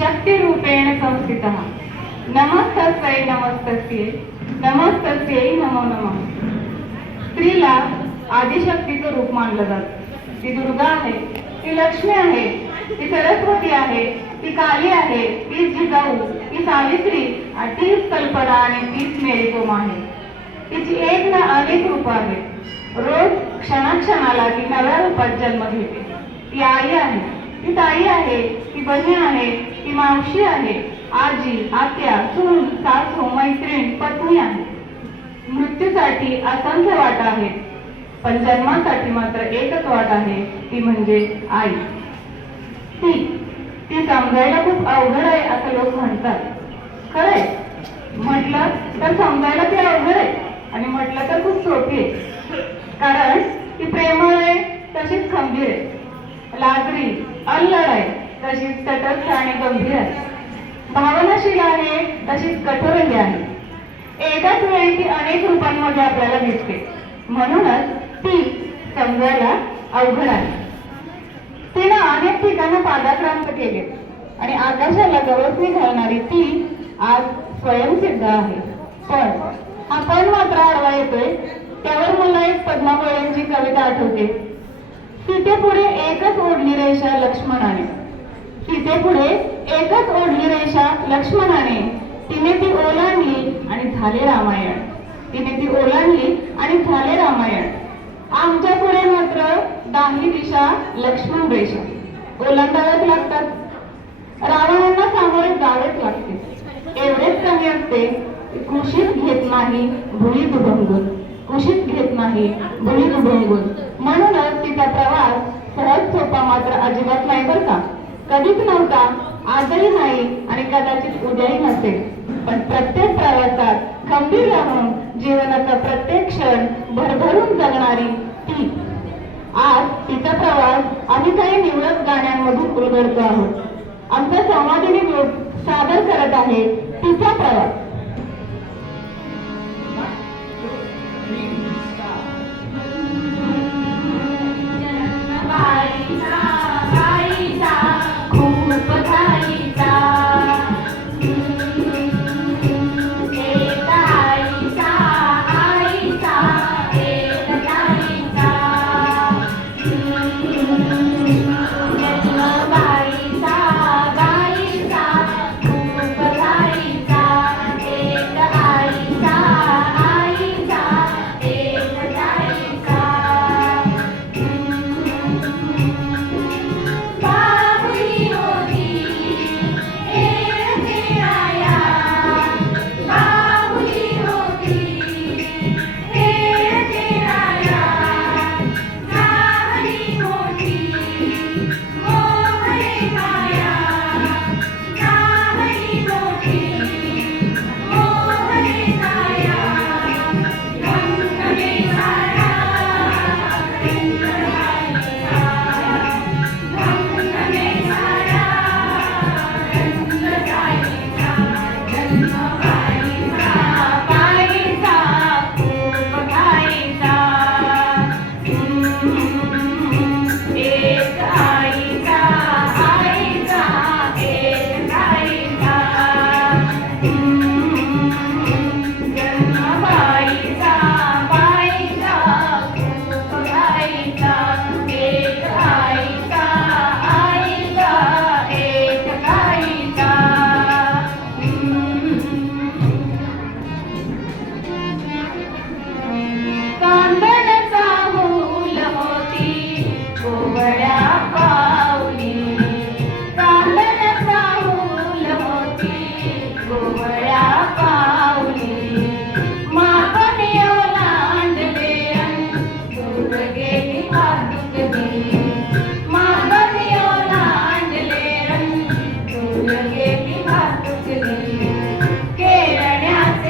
शक्तिरूपेण संस्थितः। नमस्तस्यै नमस्तस्यै नमस्तस्यै नमो नमः। स्त्रीला आदिशक्तीचं रूप मानलं जातं। ती दुर्गा आहे ती लक्ष्मी आहे ती सरस्वती आहे ती काली आहे तीच जिजाऊ ती सावित्री आणि तीच कल्पना आणि तीच मेरीकोम आहे। तिची एक ना अनेक रूप आहेत। रोज क्षणाक्षणाला ती नव्या रूपात जन्म घेते। ती आई आहे। ती ताई आहे ती बहीण आहे ती मावशी आहे आजी आत्या सून सासू मैत्रीण पत्नी आहे. मृत्यूसाठी असंख्य वाटा आहेत पण जन्मासाठी मात्र एकच वाट आहे ती म्हणजे आई. ती ती समजायला खूप अवघड आहे असं लोक म्हणतात. खरंय. म्हटलं तर समजायला ती अवघड आहे आणि म्हटलं तर खूप सोपी आहे. कारण ती प्रेमळ आहे तशीच खंबीर आहे. अल्लड आहे तशीच तटस्थ आणि गंभीर आहे. भावनाशील आहे तशीच कठोरही आहे. एकाच वेळी ती अनेक रूपांमध्ये आपल्याला दिसते. म्हणूनच ती समजायला अवघड आहे. तिनं अनेक ठिकाणं पादाक्रांत केले आणि आकाशाला गवसणी घालणारी ती आज स्वयंसिद्ध आहे. पण आपण मात्र आडवा येतोय त्यावर मला एक पद्मावळ्यांची कविता आठवते. सीतेपुढे एकच ओढली रेषा लक्ष्मणाने. सीतेपुढे एकच ओढली रेषा लक्ष्मणाने. तिने ती ओलांडली आणि झाले रामायण. तिने ती ओलांडली आणि झाले रामायण. आमच्या पुढे मात्र दाही दिशा लक्ष्मण रेषा. ओलांडाव्याच लागतात. रावणांना सामोरे जावेच लागते. एवढेच कमी असते की घेत नाही भुईत भंगून. कुशीत घेत नाही. भुई दुभंगून म्हणूनच तिचा प्रवास सहज सोपा मात्र अजिबात नाही बरं का. कधीच नव्हता आजही नाही आणि कदाचित उद्याही नसेल. पण प्रत्येक प्रवासात खंबीर राहून जीवनाचा प्रत्येक क्षण भरभरून जगणारी ती. आज तिचा प्रवास आम्ही काही निवडक गाण्यांमधून उलगडतो आहोत. आमचा संवादिनी ग्रुप सादर करत आहे तिचा प्रवास.